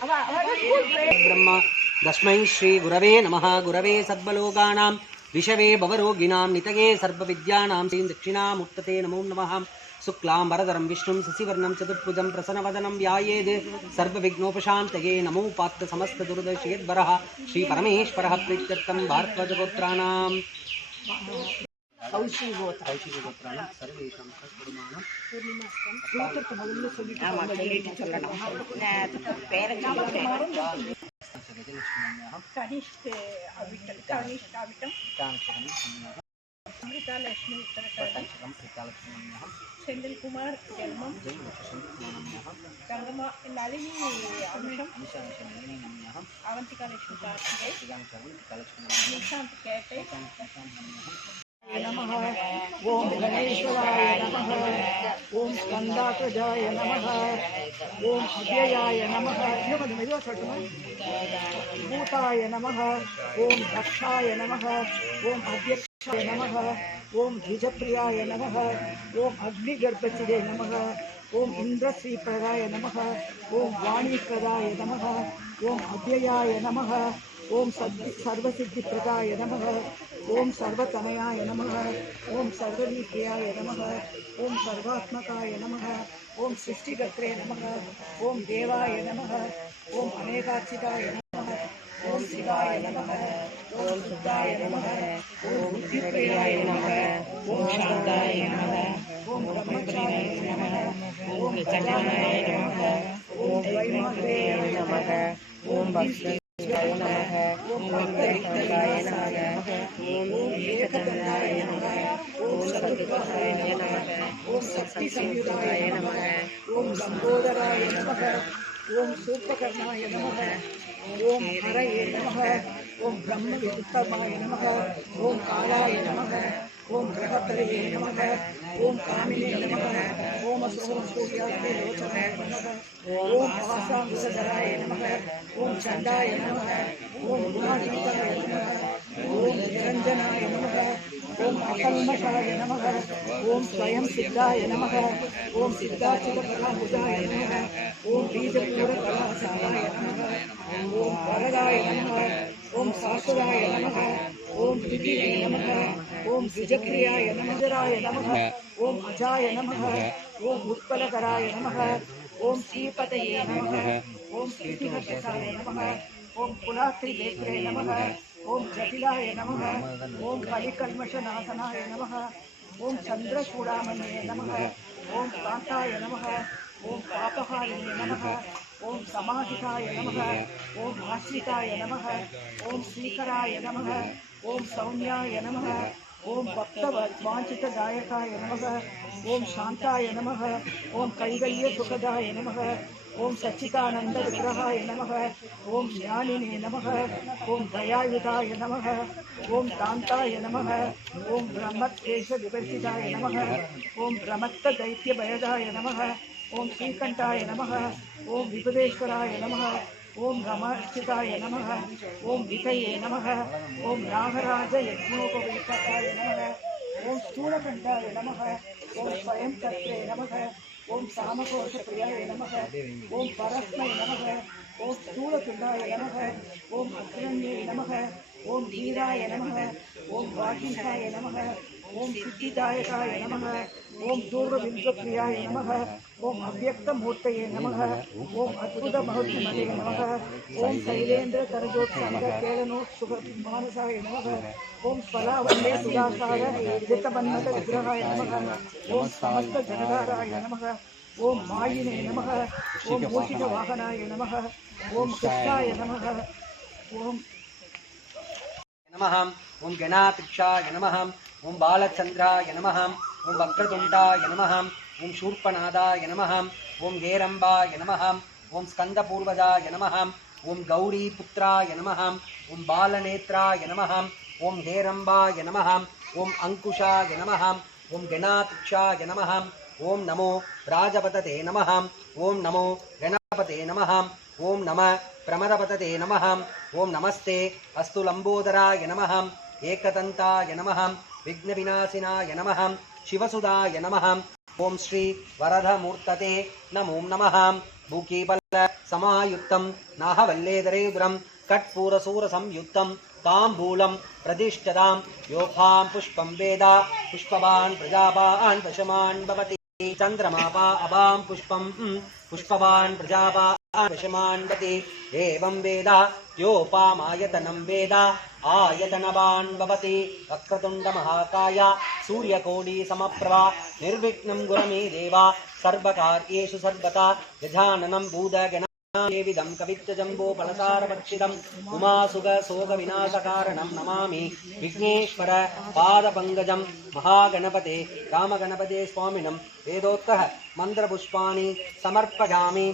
பிரம்மா தஸ்மை ஸ்ரீ குரவே நம குரவே சர்வலோகானாம் விஷவே பவரோகிணாம் நிதகே சர்வ வித்யானாம் ஸ்ரீ தட்சிணாமுக்ததே நமோ நமஹாம் சுக்லாம் வரதரம் விஷ்ணும் சசிவர்ணம் சதுர்புஜம் பிரசனவதனம் வியாயேது சர்வ விக்னோபசாந்தகே நமோ பாத்த சமஸ்த துரதர்ஷயத்வரஹ ஸ்ரீ பரமேஸ்வரஹ பிரீத்தம் பார்த்வஜகோத்ராணாம் कौशिकगोत्राणां सर्वेषां सद्गुरुमाणं கொடுத்துருக்கு முதல்ல சொல்லிட்டு ஆமாம் சொல்லிட்டு சொல்லணும் பேரை சொல்லிட்டேன் गजलक्ष्म्याः கனிஷ்க் அவிட்டம் கனிஷ்க் அவிட்டம் पितांशकं அமிர்தா லட்சுமி உத்தரகாண்டம் पटाक्षकं पितालक्ष्म्याः செந்தில்குமார் ஜென்மம் जयलक्ष्मीनाम्याः கங்கம்மா நளினி அம்சம் निशानिशनम्याः அவந்திகா லட்சுமி கார்த்திகை श्रीरामचरणं पितालक्ष्म्याः நிஷாந்த் கேட்டை नमः। ॐ गणेश्वराय नमः ॐ स्कन्दाकृजाय नमः ॐ अव्ययाय भूताय नम ॐ दक्षाय नम ॐ अध्यक्षाय नम ओं द्विजप्रियाय नम ओं अग्निगर्भचिरे नम ओं इंद्रश्रीपराय नम ओं वाणीप्रदाय नम ॐ अव्ययाय नम ஓம் சத்தி சர்வசித்திப்பிரதாய நமः ஓம் சர்வதனயாய நமः ஓம் சர்வவீப்பிரியாய நமः ஓம் சர்வாத்மகாய நமः ஓம் சிருஷ்டிகர்த்தே நமः ஓம் தேவாய நமः ஓம் அநேகாச்சிதாய நமः ஓம் சிவாய நமः ஓம் சுத்தாய நமः ஓம் புத்திப்பிரியாய நமः ஓம் சாந்தாய நமः ஓம் பிரம்மச்சாரிய நமः ஓம் கஜானாய நமः ஓம் வைமாத்ரேய நமः ஓம் பக்தி संयोधाय ओम शक्ति नमः ओम संबोधराय नमः ओम सूत्रकर्णाय नमः ओम हरये नमः ओम ब्रह्म विदुत्तमाय नमः ओम कालाय नमः ओम ग्रहपतये नमः ओम कामिने नमः ओम असुरं सूर्यास्ते लोचने नमः ओम आसांसधराय नमः ओम चण्डाय नमः ओम गुणाधिपतये नमः ओम निरञ्जनाय नमः ओम अकल्मषाय नमः ओम स्वयं सिद्धाय नमः ओम सिद्धाचितपराभुजाय नमः ओम बीजपूरकलाशालाय नमः ओम वरदाय नम ओं शाश्वताय नम ओम द्वितीय नम ओं द्विजक्रियाय नमजराय नमः ओम अजाय नमः ओम उत्पलकराय नमः ओम श्रीपतये नमः ओम श्रीहर्षसाय नमः ओम कुलात्रिनेत्रे नमः ॐ जटिलाय नमः ॐ कलिकल्मषनाशनाय नमः ॐ चन्द्रचूडामण्ये नमः ॐ कान्ताय नमः ॐ पापहारिणे नमः ॐ समाहिताय नमः ॐ आश्रिताय नमः ॐ श्रीकराय नमः ॐ सौम्याय नमः ॐ भक्तवाञ्छितदायकाय नमः ॐ शान्ताय नमः ॐ कैवल्यसुखदाय नमः ॐ सच्चिदानन्दविग्रहाय नमः ॐ ज्ञानिने नमः ॐ दयायुधाय नमः ॐ कान्ताय नमः ॐ ब्रह्मत्केशविवर्जिताय नमः ॐ प्रमत्तदैत्यभयदाय नमः ॐ श्रीकण्ठाय नमः ॐ विपुलेश्वराय नमः ॐ रमस्थिताय नमः ॐ वितये नमः ॐ नागराजयज्ञोपवेशकाय नमः ॐ स्थूलकण्ठाय नमः ॐ स्वयं तत्रे नमः ॐ परस्मै नमः। ॐ स्थूलपिण्डाय नमः। ओम अग्रण्ये नमः। ओम धीराय नमः। ओम वाहिन्याय नमः। ओं सिद्धिदायकाय नमः। ओम दूर्वबिन्दुप्रियाय नमः। ஓம் அவ்வக்தமூர்த்தையே நமக. ஓம் அற்புத மகோத்மதே நமக ஓம் சைலேந்திர கரஜோத்சங்க கேளனோ சுக மானசாய நமக. ஓம் ஸ்வலாவந்தே சுதாசார தித்தமன்மத விக்கிரகாய நமக. ஓம் சமஸ்த ஜனகாராய நமக. ஓம் மாயினே நமக. ஓம் மூஷிக வாகனாய நமக. ஓம் கிருஷ்ணாய நமக. ஓம் நமஹம். ஓம் கணாபிக்ஷாய நமஹம். ஓம் பாலச்சந்திராய நமஹம். ஓம் வக்ரதுண்டாய நமஹம். ॐ शूर्पनादाय नमः ॐ हेरम्बाय नमः ॐ स्कन्दपूर्वजाय नमः ॐ गौरीपुत्राय नमः ॐ बालनेत्राय नमः ॐ हेरम्बाय नमः ॐ अङ्कुशाय नमः ॐ गणातिक्षाय नमः ॐ नमो राजपतते नमः ॐ नमो गणपते नमः ॐ नमः प्रमदपतते नमः ॐ नमस्ते अस्तु लम्बोदराय नमः एकदन्ताय नमः विघ्नविनाशिनाय नमः शिवसुदाय नमः ஓம் ஸ்ரீ வரதமூர்த்ததே நமோம் நமஹாம் பூகீபல்ல சமாயுக்தம் நாகவல்லேதரேதுரம் கட்பூரசூரசம்யுக்தம் தாம்பூலம் பிரதிஷ்டதாம். யோபாம் புஷ்பம் வேதா புஷ்பவான் பிரஜாபான் பசுமான் பவதி சந்திரமாபா அபாம் புஷ்பம் புஷ்பவான் பிரஜாபா वशमान् भवति एवं वेद योपामायतनं वेद आयतनवान् भवति वक्रतुण्डमहाकाय सूर्यकोटिसमप्रभा निर्विघ्नं गुरमे देव सर्वकार्येषु सर्वदा गजाननं भूतगण विदं कवित्तजम्बोफलसारभक्षितम् उमासुगशोकविनाशकारणं नमामि विघ्नेश्वर पादपङ्कजं महागणपते रामगणपते स्वामिनं वेदोक्तः मन्त्रपुष्पाणि समर्पयामि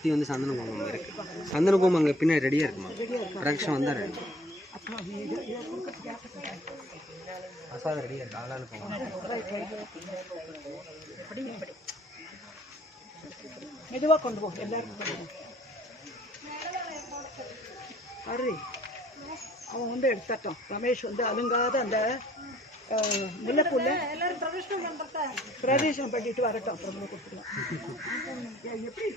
சுற்றி வந்து சந்தன கோமம் இருக்கு. சந்தன கோமம் அங்கே பின்னாடி ரெடியாக இருக்குமா? பிரதட்சம் வந்தால் ரெடி. பிரசாதம் ரெடியாக இருக்கு கொண்டு போ. எல்லாருக்கும் அவன் வந்து எடுத்தட்டும் ரமேஷ் வந்து அலுங்காத அந்த முல்லைப்பூல பிரதேசம் பண்ணிட்டு வரட்டும் அப்புறம் கொடுத்துக்கலாம் எப்படி